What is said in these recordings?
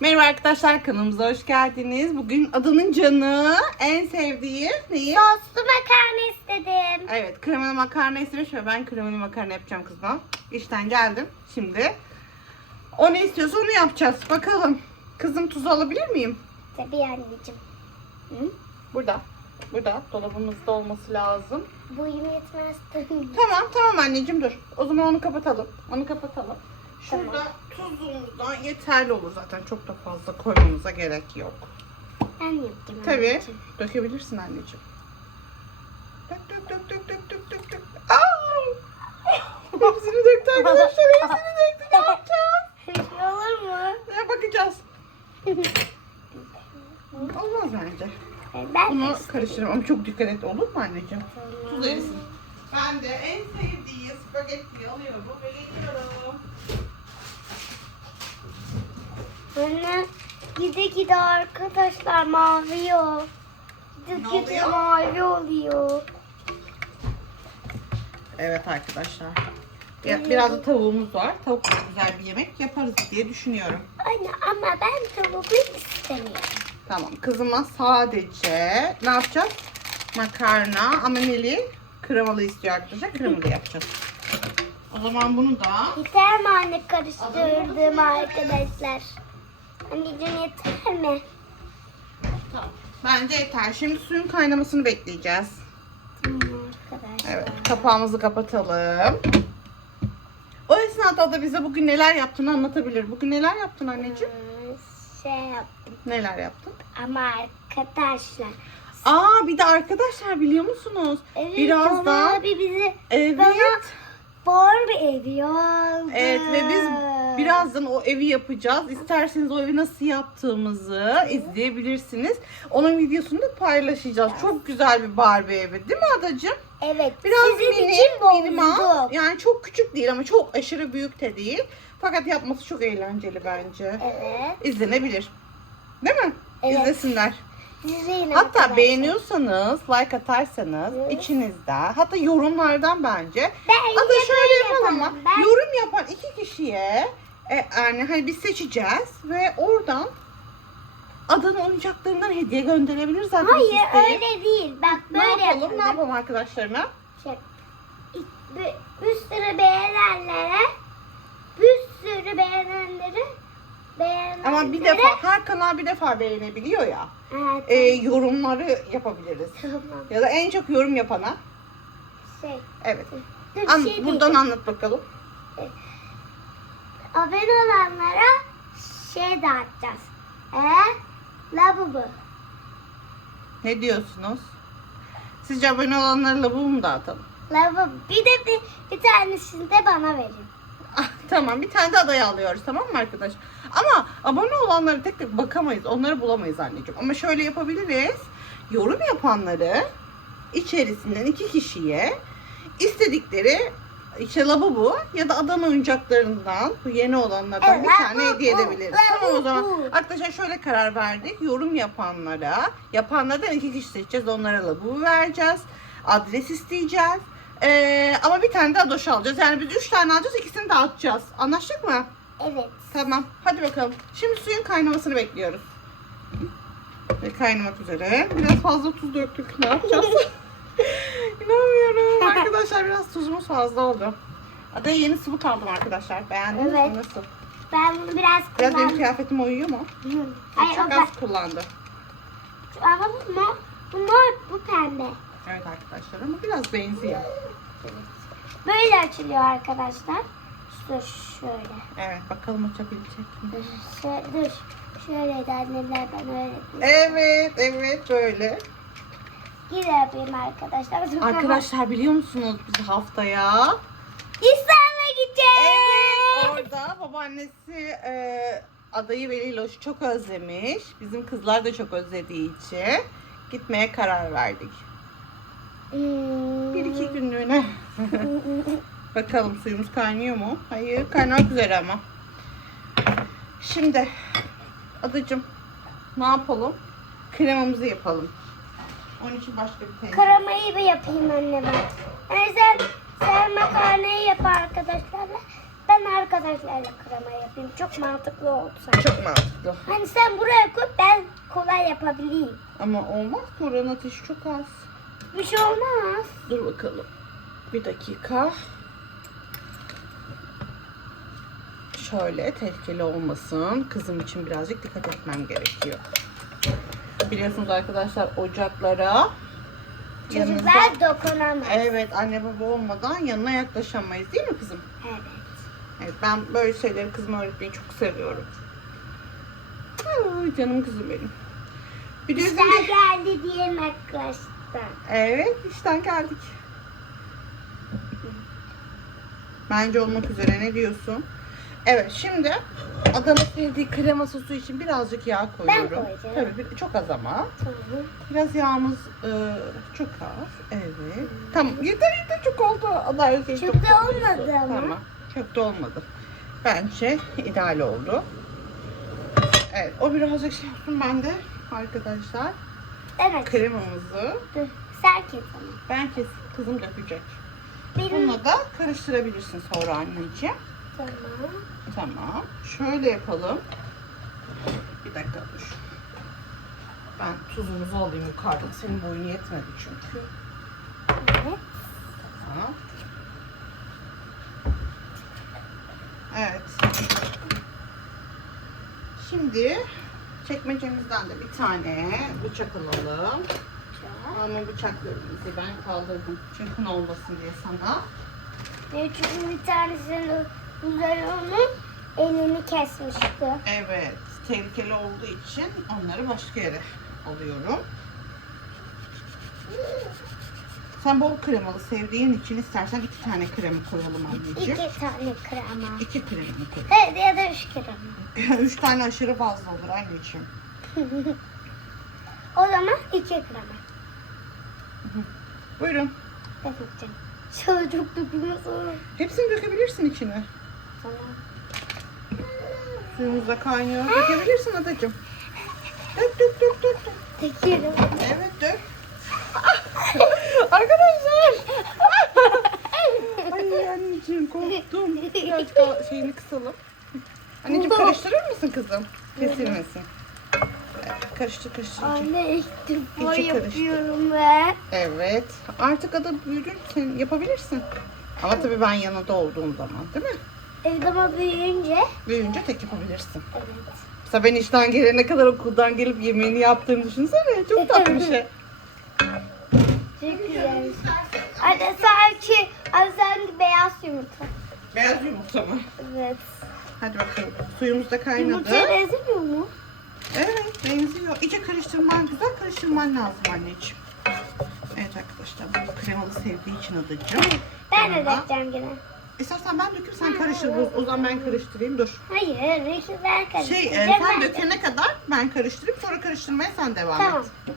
Merhaba arkadaşlar kanalımıza hoş geldiniz. Bugün adının canı en sevdiği neyi? Soslu makarna istedim. Evet kremalı makarna istemiş ve ben kremalı makarna yapacağım kızım. İşten geldim şimdi. O ne istiyorsa onu yapacağız. Bakalım. Kızım tuzu alabilir miyim? Tabii anneciğim. Hı? Burada. Burada dolabımızda olması lazım. Boyum yetmez. Tamam tamam anneciğim dur. O zaman onu kapatalım. Onu kapatalım. Şurada tuzumuzdan yeterli olur zaten. Çok da fazla koymamıza gerek yok. Ben yaptım Tabii. anneciğim. Dökebilirsin anneciğim. Dök dök dök dök dök dök dök dök. Hepsini döktü arkadaşlar. Hepsini döktü. Ne yapacağız? Bir şey olur mu? Ne bakacağız? Olmaz bence. Ben Bunu karıştırırım ama çok dikkat et olur mu anneciğim? Tuz erisin. Ben de en sevdiği spagettiyi alıyorum ve getiriyorum. Anne gide gide arkadaşlar maviyor. Gide Ne gide oluyor? mavi oluyor. Evet arkadaşlar. Ya, biraz da tavuğumuz var. Tavukla güzel bir yemek yaparız diye düşünüyorum. Anne ama ben tavuğu istemiyorum. Tamam. Kızıma sadece ne yapacağız? Makarna ama Neli kremalı istiyor arkadaşlar. Kremalı yapacağız. O zaman bunu da Yeter mi anne karıştırdım arkadaşlar? Anneciğim yeter mi? tamam. Bence yeter. Şimdi suyun kaynamasını bekleyeceğiz. Tamam arkadaşlar. Evet. Kapağımızı kapatalım. O esnada da bize bugün neler yaptığını anlatabilir. Bugün neler yaptın anneciğim? Ee, Şey yaptım Neler yaptın? ama arkadaşlar. Aa bir de arkadaşlar biliyor musunuz? Evet, Biraz Can da abi bizi evet. bana Barbie evi aldı. Evet ve biz birazdan o evi yapacağız. İsterseniz o evi nasıl yaptığımızı izleyebilirsiniz. Onun videosunu da paylaşacağız. Çok güzel bir Barbie evi değil mi adacığım? Evet. Biraz sizin mini, için minimal. Yani çok küçük değil ama çok aşırı büyük de değil. Fakat yapması çok eğlenceli bence. Evet. İzlenebilir. Değil mi? Evet. İzlesinler. İzleyin Hatta arkadaşlar. beğeniyorsanız, like atarsanız Evet. içinizde, hatta yorumlardan bence. Ben Hatta şöyle yapalım mı? Ben- Yorum yapan iki kişiye e, yani hani biz seçeceğiz ve oradan adanın oyuncaklarından hediye gönderebiliriz zaten Hayır isteyip. öyle değil. Bak Ne böyle yapalım? Ne yapalım. yapalım arkadaşlarına? Şey, bir, bir sürü beğenenlere bir sürü beğenenlere beğenenlere Ama bir defa her kanal bir defa beğenebiliyor ya. Evet, E, yorumları yapabiliriz. tamam. Ya da en çok yorum yapana. Şey, Evet. dur, An, şey buradan diyeceğim. anlat bakalım. abone olanlara şey dağıtacağız. Ee, lavabo. Ne diyorsunuz? Sizce abone olanları lavuğu mu dağıtalım? Lavabo. Bir de bir, bir tanesini de bana verin. Ah, tamam bir tane de adaya alıyoruz tamam mı arkadaş? Ama abone olanlara tek tek bakamayız. Onları bulamayız anneciğim. Ama şöyle yapabiliriz. Yorum yapanları içerisinden iki kişiye istedikleri işte lavabo ya da adam oyuncaklarından bu yeni olanlardan bir tane hediye edebiliriz. Tamam o zaman arkadaşlar şöyle karar verdik. Yorum yapanlara yapanlardan iki kişi seçeceğiz. Onlara lavabo vereceğiz. Adres isteyeceğiz. Ee, ama bir tane de adoş alacağız. Yani biz üç tane alacağız. ikisini dağıtacağız. Anlaştık mı? Evet. Tamam. Hadi bakalım. Şimdi suyun kaynamasını bekliyoruz. Ve kaynamak üzere. Biraz fazla tuz döktük. Ne yapacağız? İnanmıyorum. Arkadaşlar biraz tuzumuz fazla oldu. Adaya yeni sıvı kaldım arkadaşlar. Beğendiniz mi? Evet. Nasıl? Ben bunu biraz Biraz benim kullandım. kıyafetim uyuyor mu? Hayır Çok o ben, az kullandı. ama bu mor, bu mor, bu pembe. Evet arkadaşlar ama biraz benziyor. Böyle açılıyor arkadaşlar. Dur şöyle. Evet bakalım açabilecek mi? Dur, şöyle, dur. Şöyle de annemler bana öğretti. Evet evet böyle. Gir yapayım arkadaşlar. Dur, Arkadaşlar biliyor musunuz biz haftaya. İstanbul'a gideceğiz. Evet orada babaannesi e, adayı ve Liloş'u çok özlemiş. Bizim kızlar da çok özlediği için gitmeye karar verdik. Hmm. Bir iki günlüğüne. Bakalım suyumuz kaynıyor mu? Hayır kaynamak üzere ama. Şimdi adacım ne yapalım? Kremamızı yapalım. Onun için başka bir tencere. Karamayı bir yapayım anne ben. Yani sen, sen makarnayı yap arkadaşlarla. Ben arkadaşlarla krema yapayım. Çok mantıklı oldu sanki. Çok mantıklı. Hani sen buraya koy ben kolay yapabileyim. Ama olmaz ki oranın ateşi çok az. Bir şey olmaz. Dur bakalım. Bir dakika. Şöyle tehlikeli olmasın. Kızım için birazcık dikkat etmem gerekiyor. Biliyorsunuz arkadaşlar ocaklara Çocuklar dokunamaz. Evet anne baba olmadan yanına yaklaşamayız değil mi kızım? Evet. Evet ben böyle şeyleri kızıma öğretmeyi çok seviyorum. Ay, canım kızım benim. Biliyorsun Sen bir- geldi diyelim arkadaşlar. Evet işten geldik. Bence olmak üzere ne diyorsun? Evet şimdi Adana sevdiği krema sosu için birazcık yağ koyuyorum. koyacağım. Tabii bir- çok az ama. Tamam. Biraz yağımız e, çok az. Evet. Tamam yeter yeter çok oldu. Olsun. Çok da olmadı ama. Tamam. Çok da olmadı. Bence ideal oldu. Evet o birazcık şey yaptım ben de arkadaşlar. Evet. Kremamızı Dur. Kes ama. ben kesip kızım dökecek. Benim. Bununla da karıştırabilirsin sonra anneciğim. Tamam. Tamam. Şöyle yapalım. Bir dakika dur. Ben tuzumuzu alayım yukarıdan. Senin boyun yetmedi çünkü. Evet. Tamam. Evet. Şimdi çekmecemizden de bir tane bıçak alalım. Ama bıçaklarımızı ben kaldırdım. Çırpın olmasın diye sana. Evet, çünkü bir tanesinin üzeri onun elini kesmişti. Evet. Tehlikeli olduğu için onları başka yere alıyorum. Sen bol kremalı sevdiğin için istersen iki tane krema koyalım anneciğim. İki tane krema. İki krema koy. Evet ya da üç krema. Üç tane aşırı fazla olur anneciğim. O zaman iki krema. Buyurun. Dökeceğim. Şöyle çok dökülmesin. Hepsini dökebilirsin içine. Tamam. Suyumuz da kaynıyor. Dökebilirsin adacığım. Dök dök dök dök. dök. Döküyorum. Evet dök. Arkadaşlar. Ay anneciğim korktum. Biraz daha şeyini kısalım. Anneciğim Oldu. karıştırır mısın kızım? Kesilmesin. Karıştır karıştır. Anne ilk defa İyice karıştı. yapıyorum ben. Evet. Artık ada büyüdün sen yapabilirsin. Ama tabii ben yanında olduğum zaman değil mi? Evet ama büyüyünce. Büyüyünce tek yapabilirsin. Evet. Mesela ben işten gelene kadar okuldan gelip yemeğini yaptığımı düşünsene. Çok tatlı bir şey. Çok güzel. Anne sanki, anne sanki beyaz yumurta. Beyaz yumurta mı? Evet. Hadi bakalım. Suyumuz da kaynadı. Yumurtaya benzemiyor mu? Evet benziyor. İyice karıştırman güzel karıştırman lazım anneciğim. Evet arkadaşlar bu kremalı sevdiği için adacığım. Ben de dökeceğim yine. İstersen ben dökeyim sen karıştır. O- zaman ben karıştırayım dur. Hayır, Reşi ben Şey karıştıracağım. e, sen ben de. dökene kadar ben karıştırayım sonra karıştırmaya sen devam Tamam. et.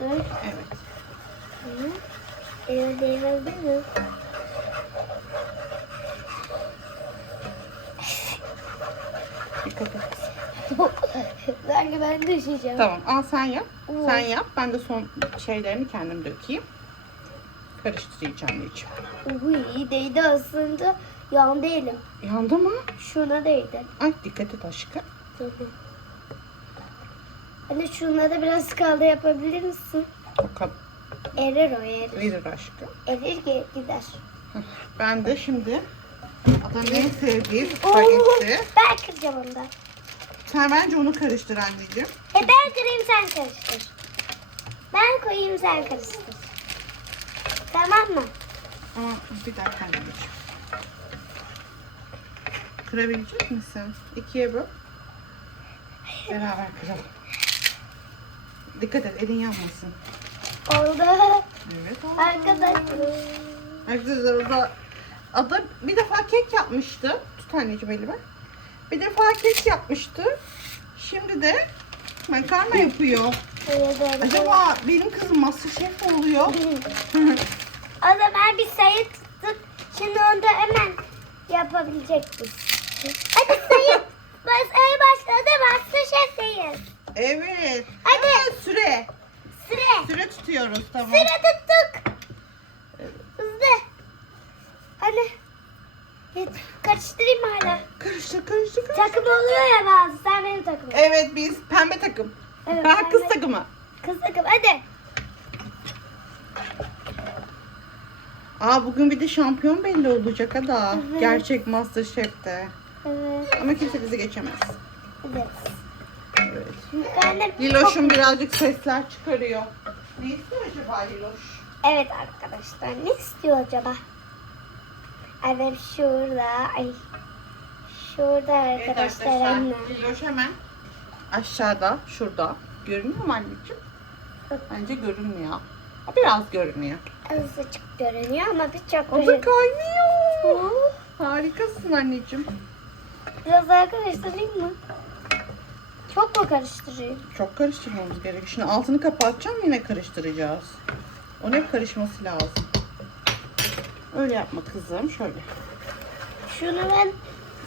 Dur. Evet. Hı. Elime değmez değil mi? Dikkat et. Sanki ben düşeceğim. Tamam al sen yap. Oo. Sen yap. Ben de son şeylerini kendim dökeyim. Karıştıracağım anneciğim. Uy, değdi aslında. Yandı elim. Yandı mı? Şuna değdi. Ay dikkat et aşkım. Tabii. Anne şuna da biraz kaldı yapabilir misin? Kap Erir o erir. verir aşkım. Erir gider. Ben de şimdi Adanın en sevdiği spagetti. ben kıracağım ondan. Sen bence onu karıştır anneciğim. E ben kırayım sen karıştır. Ben koyayım sen karıştır. Tamam mı? Ama bir dakika anneciğim. Kırabilecek misin? İkiye böl. Beraber kıralım. Dikkat et elin yanmasın. Oldu. Evet. oldu. Arkadaşlar. Arkadaşlar orada Ada bir defa kek yapmıştı. Tut anneciğim elime. Bir defa kek yapmıştı. Şimdi de makarna yapıyor. Şöyle doğru. Acaba benim kızım Masterchef mi oluyor? O zaman bir sayı tuttuk. Şimdi onu da hemen yapabilecek miyiz? Hadi sayı. Bas- sayı başladı. Masterchef'teyiz. evet. Hadi. Ha, süre. Süre. Süre tutuyoruz tamam. Süre tuttuk. Evet. Hızlı. Hadi. Evet, Kaç Karıştır karıştır karıştır. Takım oluyor ya bazı. Sen benim takımım. Evet biz pembe takım. Evet, ben kız pembe. takımı. Kız takım hadi. Aa bugün bir de şampiyon belli olacak ada. Evet. Gerçek Masterchef'te. Evet. Ama kimse bizi geçemez. Evet. Evet. Ben de Liloş'un birazcık sesler çıkarıyor. Ne istiyor acaba Liloş? Evet arkadaşlar ne istiyor acaba? Evet şurada. Ay. Şurada arkadaşlar anne. Liloş hemen aşağıda, şurada. Görünüyor mu anneciğim? Bence görünmüyor. Biraz görünüyor. Azıcık görünüyor ama bir çok O da görünüyor. kaynıyor. Harikasın anneciğim. Biraz daha karıştırayım mı? Çok mu karıştırayım? Çok karıştırmamız gerek. Şimdi altını kapatacağım yine karıştıracağız. Onun hep karışması lazım. Öyle yapma kızım. Şöyle. Şunu ben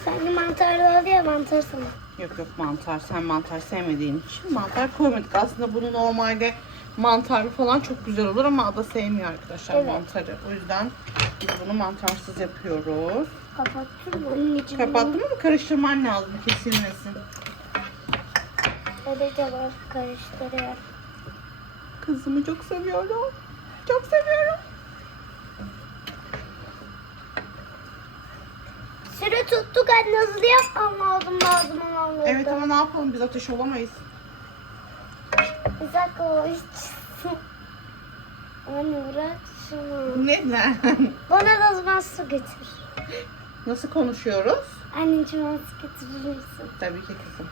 sanki mantarlı ya mantar sana. Yok yok mantar. Sen mantar sevmediğin için mantar koymadık. Aslında bunu normalde mantarlı falan çok güzel olur ama Ada sevmiyor arkadaşlar Evet. mantarı. O yüzden biz bunu mantarsız yapıyoruz. Kapattın mı anneciğim? Kapattın mı? Karıştırman lazım kesilmesin. Evet evet karıştırıyor. Kızımı çok seviyorum. Çok seviyorum. Süre tuttuk anne hızlı yapmam lazım lazım lazım. Evet ama ne yapalım biz ateş olamayız. Bir dakika o hiç. Anne bırak şunu. Neden? Bana da o zaman su getir. Nasıl konuşuyoruz? Anneciğim bana su getirir misin? Tabii ki kızım.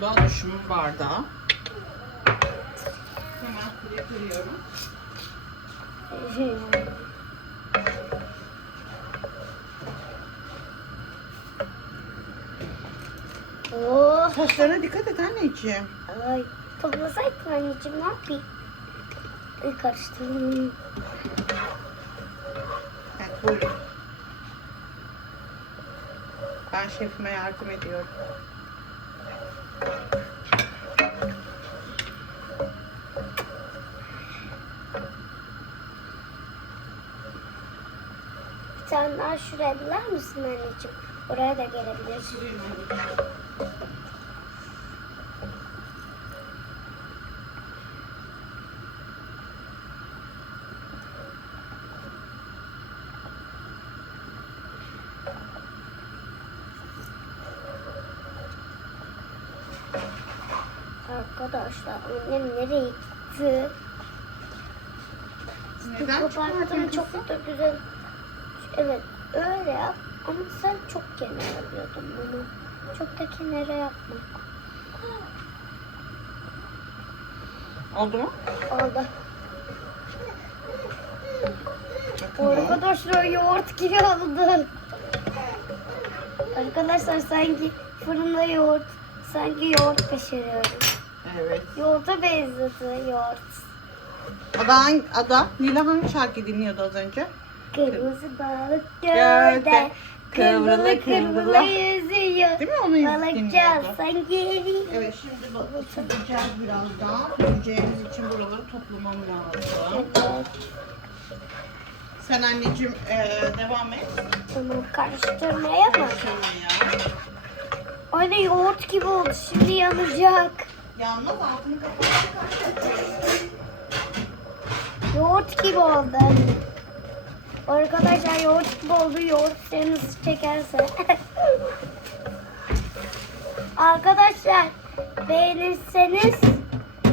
Daha duşumun bardağı. Hemen buraya koyuyorum. oh. Saçlarına dikkat et anneciğim. Ay toplasaydın anneciğim ne yapayım? Ay karıştırdım. Evet buyurun. Ben şefime yardım ediyorum. Bir tane daha şuraya diler misin anneciğim? Oraya da gelebilir. Arkadaşlar annem nereye gitti? Neden Koparttım çok da güzel. Evet öyle yap ama sen çok kenara alıyordun bunu. Çok da kenara yapma. Oldu mu? Oldu. Arkadaşlar yoğurt gibi oldu. Arkadaşlar sanki fırında yoğurt, sanki yoğurt pişiriyorum. Evet. Yoğurta benzedi yoğurt. Ada, hangi, Ada, Lila hangi şarkı dinliyordu az önce? Kırmızı balık Gölde, kıvrılı kıvrılı yüzüyor. Değil mi? Onu dinliyordu. Balıkçı sanki Evet şimdi balığı tutacağız birazdan. Yiyeceğimiz için buraları toplamam lazım. Evet. Sen anneciğim eee, devam et. Tamam karıştırmaya mı? Karıştırmaya. Anne yoğurt gibi oldu. Şimdi yanacak. Yalnız altını kapatacak. Yoğurt gibi oldu. Arkadaşlar yoğurt gibi oldu. Yoğurt seni nasıl çekerse. Arkadaşlar beğenirseniz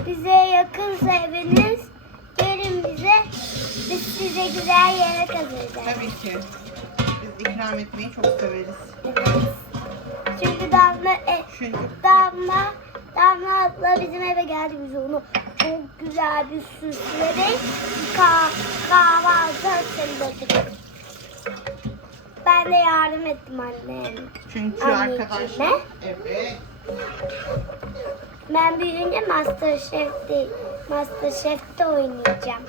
bize yakınsa eviniz gelin bize. Biz size güzel yemek hazırlayacağız. Tabii ki. Biz ikram etmeyi çok severiz. Evet. Çünkü Damla, e, Çünkü Damla, Damla abla bizim eve geldi biz onu çok güzel bir süsledik. Kah kahvaltı hazırladık. Ben de yardım ettim annem. çünkü Anneciğime. arkadaşlar evet. Ben büyüyünce Masterchef değil, Masterchef'te oynayacağım.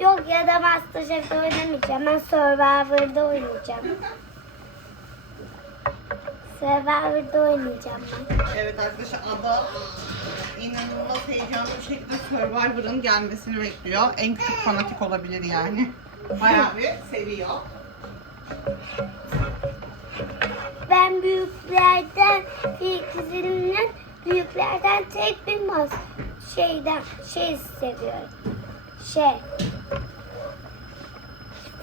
Yok ya da Masterchef'te oynamayacağım. Ben Survivor'da oynayacağım. Survivor'da oynayacağım ben. Evet arkadaşlar Ada inanılmaz heyecanlı bir şekilde Survivor'ın gelmesini bekliyor. En küçük fanatik olabilir yani. Bayağı bir seviyor. Ben büyüklerden ikizimden büyüklerden tek bir mas şeyden şey seviyorum. Şey.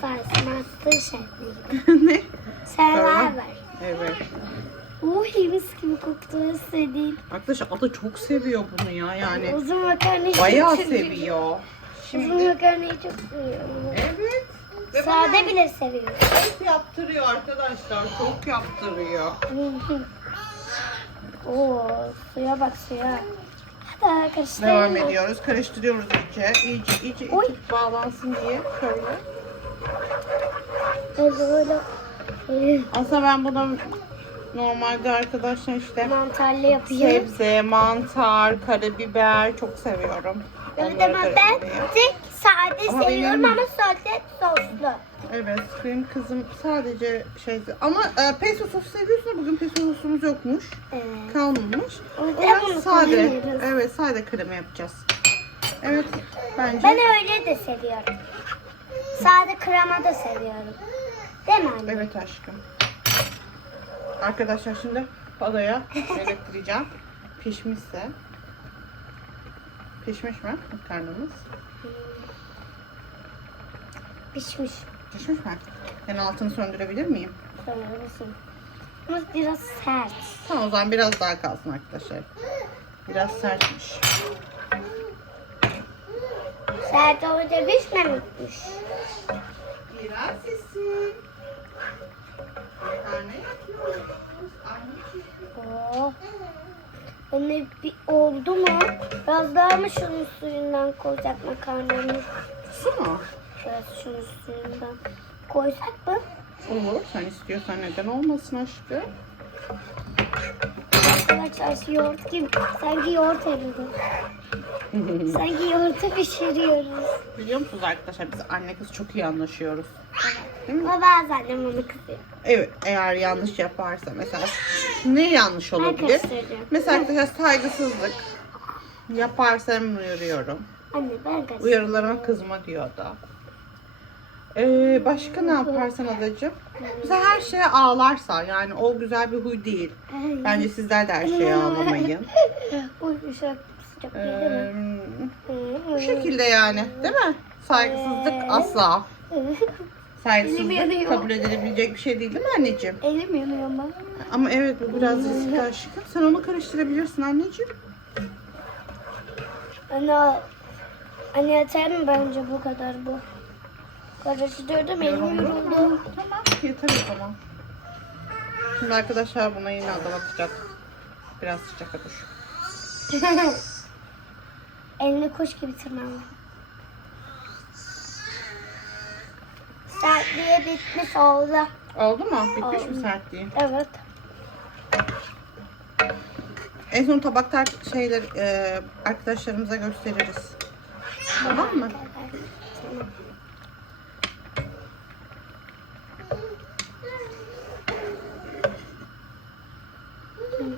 Fars Master miydi? ne? Survivor. Evet. Uy mis gibi koktu istediğim. Arkadaşlar Ada çok seviyor bunu ya yani. Uzun makarnayı Bayağı çok seviyor. Uzun Şimdi makarnayı çok seviyorum. evet. Ve Sade bana bile seviyorum. Çok yaptırıyor arkadaşlar. Çok yaptırıyor. Oo, suya bak suya. Hadi arkadaşlar. Devam ediyoruz. Karıştırıyoruz iyice. İyice iyice Oy. iyice bağlansın diye. Şöyle. Böyle böyle Aslında ben bunu normalde arkadaşlar işte mantarlı yapayım. sebze, mantar, karabiber çok seviyorum. Evet Onları ama ben tek sade Ama seviyorum benim- ama sade soslu. Evet, benim kızım sadece şey ama e, pesto sos seviyorsun. Bugün pesto sosumuz yokmuş. Ee, Kalmamış. O yüzden sade. kullanıyoruz. Evet, sade krema yapacağız. Evet, bence. ben öyle de seviyorum. Sade krema da seviyorum. Değil mi anne? Evet aşkım. Arkadaşlar şimdi balaya belirttireceğim. Pişmişse. Pişmiş mi makarnamız? Pişmiş. Pişmiş mi? Yani altını söndürebilir miyim? Söylemesin. Ama biraz sert. Tamam o zaman biraz daha kalsın arkadaşlar. Biraz sertmiş. Sert olunca pişmemiş. Biraz Oo. Anne bir oldu mu? Biraz daha mı şunun suyundan koyacak makarnanın? Su mu? Biraz şunun suyundan koysak mı? Olur. Sen istiyorsan neden olmasın aşkım? Arkadaşlar yoğurt gibi. Sanki yoğurt eridi. Sanki yoğurtu pişiriyoruz. Biliyor musunuz arkadaşlar biz anne kız çok iyi anlaşıyoruz. Değil mi? Ama bazen de bana kızıyor. Evet eğer yanlış yaparsa mesela ne yanlış olabilir? Mesela arkadaşlar saygısızlık yaparsa hemen uyarıyorum. Anne ben karıştırıyorum. Uyarılarıma kızma diyor da. Ee, başka ne yaparsan adacığım? Mesela her şeye ağlarsa yani o güzel bir huy değil. Bence sizler de her şeye ağlamayın. Sıcak sıcak değil Ee, bu şekilde yani değil mi? Saygısızlık asla. Saygısızlık kabul edilebilecek bir şey değil değil mi anneciğim? Elim yanıyor ama. Ama evet bu biraz riskli aşkım. Sen onu karıştırabilirsin anneciğim. Anne, anne yeter mi bence bu kadar bu? Karıştırdım elim Yoruldu? Tamam yeter o zaman. Şimdi arkadaşlar buna yine adam atacak. Biraz sıcak dur. Elini kuş gibi tırmandı. Sertliğe bitmiş oldu. Oldu mu? Bitmiş mi Oldu. sertliği? Evet. En son tabaktar şeyler e, arkadaşlarımıza gösteririz. Tamam mı? Tamam.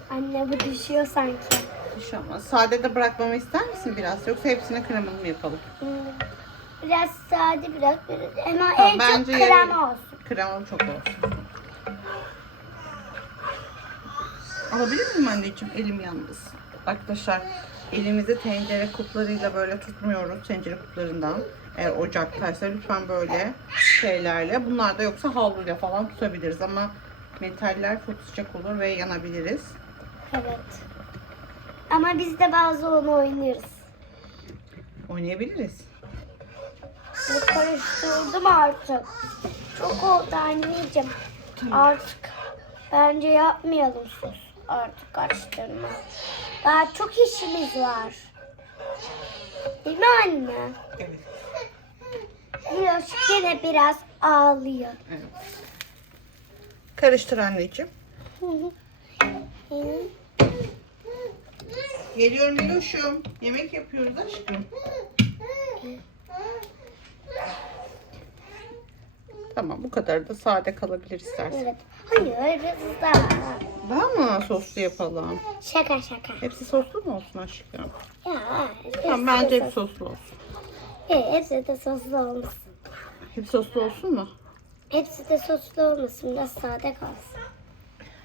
Anne bu düşüyor sanki. İnşallah. Sade de bırakmamı ister misin biraz? Yoksa hepsine kremalı mı yapalım? Hmm. Biraz sade biraz ama Tamam, en bence çok yarı- krema olsun. Kremalı çok olsun. Alabilir miyim anneciğim? Elim yalnız. Arkadaşlar elimizi tencere kuplarıyla böyle tutmuyoruz. Tencere kuplarından. Eğer ocaktaysa lütfen böyle şeylerle. Bunlar da yoksa havluyla falan tutabiliriz ama metaller çok sıcak olur ve yanabiliriz. Evet. Ama biz de bazı onu oynuyoruz. Oynayabiliriz. Bu karıştırdım artık. Çok oldu anneciğim. Artık bence yapmayalım sus. Artık karıştırma. Daha çok işimiz var. Değil mi anne? Evet. Biraz yine biraz ağlıyor. evet. Karıştır anneciğim. Geliyorum Miloş'um. Yemek yapıyoruz aşkım. Tamam bu kadar da sade kalabilir istersen. Evet. Hayır daha. Daha mı soslu yapalım? Şaka şaka. Hepsi soslu mu olsun aşkım? Ya. Tamam bence hep soslu olsun. Evet, hepsi de soslu olmasın. Hep soslu olsun mu? Hepsi de soslu olmasın. Biraz sade kalsın.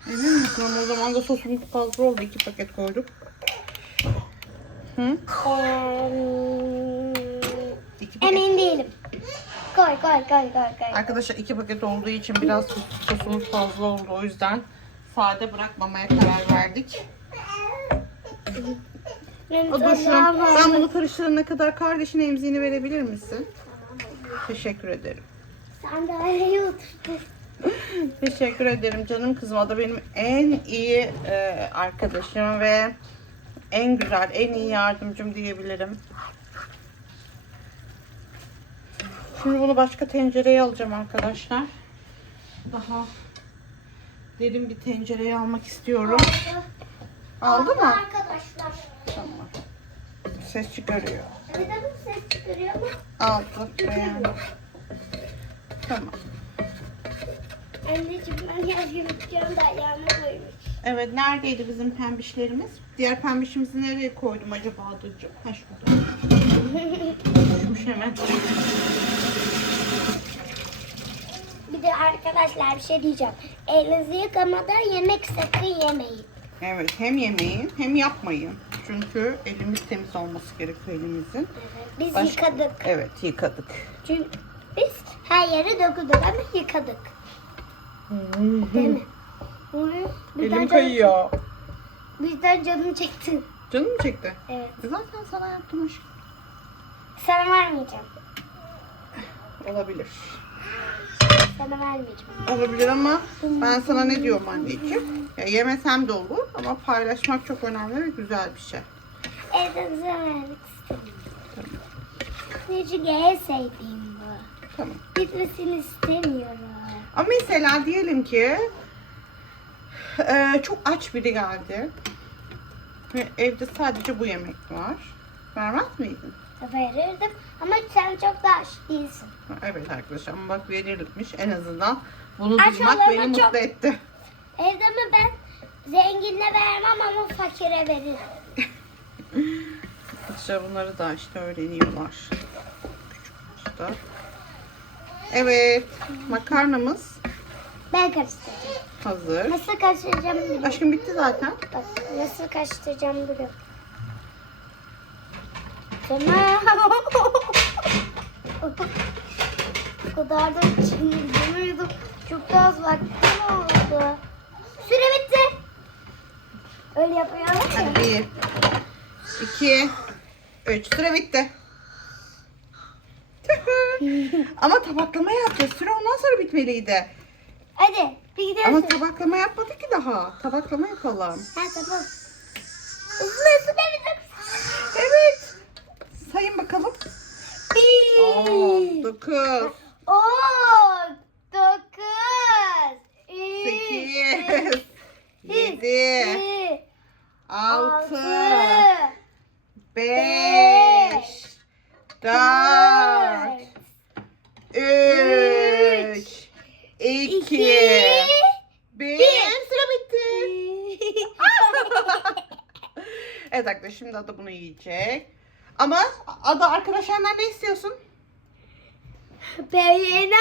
Emin misin o zaman da sosumuz fazla oldu. iki paket koyduk. Hı? Eee, İki paket. emin değilim. Koy koy koy koy koy. Arkadaşlar iki paket olduğu için biraz sos- sosumuz fazla oldu. O yüzden sade bırakmamaya karar verdik. Var. sen bunu karıştırana kadar kardeşine emziğini verebilir misin? Teşekkür ederim. Sandalyeye oturdu. Teşekkür ederim canım kızım. O da benim en iyi e, arkadaşım ve en güzel, en iyi yardımcım diyebilirim. Şimdi bunu başka tencereye alacağım arkadaşlar. Daha derin bir tencereye almak istiyorum. Aldı mı? Arkadaşlar. Tamam. Ses çıkarıyor. Bu ses çıkarıyor? Aldı. Beğendim. Tamam. Anneciğim ben gideceğim de ayağıma koymuş. Evet neredeydi bizim pembişlerimiz? Diğer pembişimizi nereye koydum acaba Adıcığım? Ha şurada. Düşmüş hemen. Bir de arkadaşlar bir şey diyeceğim. Elinizi yıkamadan yemek sakın yemeyin. Evet hem yemeyin hem yapmayın. Çünkü elimiz temiz olması gerekiyor elimizin. Biz Başka- yıkadık. Evet yıkadık. Çünkü biz her yere döküldük ama yıkadık. Değil mi? Elim canım- kayıyor. Bizden canım çekti. Canım mı çekti? Evet. E Zaten sana yaptım aşkım. Sana vermeyeceğim. Olabilir. Sana vermeyeceğim. Olabilir ama ben sana ne diyorum anneciğim? Ya yemesem de olur ama paylaşmak çok önemli ve güzel bir şey. Evde bize vermek istemiyorum. Ne çünkü en sevdiğim bu. Tamam. Bitmesini istemiyorum. Ama mesela diyelim ki eee, çok aç biri geldi ve evde sadece bu yemek var. Vermez miydin? Verirdim ama sen çok da aç değilsin. Ha, Evet arkadaşlar ama bak verilmiş en azından bunu Aç duymak beni çok- mutlu etti. Evde mi ben zenginle vermem ama fakire veririm. Arkadaşlar bunları da işte öğreniyorlar. Küçük yaşta. Evet makarnamız Ben karıştıracağım. hazır. Nasıl karıştıracağım biliyorum. Aşkım bitti zaten. Bak nasıl karıştıracağım biliyorum. Tamam. o kadar da çindirmiyordum. Çok da az vaktim oldu. Süre bitti. Öyle yapıyorlar ya. Hadi bir, iki, üç. Süre bitti. Ama tabaklama yapacağız. Süre ondan sonra bitmeliydi. Hadi bir gidiyorsun. Ama tabaklama yapmadık ki daha. Tabaklama yapalım. Ha tamam. Hızlı süre bitti. Evet. Sayın bakalım. Bir. 9, On. Dokuz. Üç. 8, 7, iki, 6, altı, 5, 4, 3, 2, iki, 1. bir. Süre bitti. Evet arkadaşlar şimdi Ada bunu yiyecek. Ama Ada arkadaşlarından ne istiyorsun? Beğeni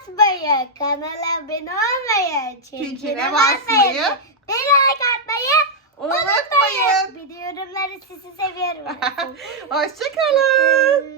atmayı, kanala abone olmayı, çiçeğe basmayı, basmayı, bir like atmayı Unutmayın. Bir de yorumları sizi seviyorum. Hoşçakalın.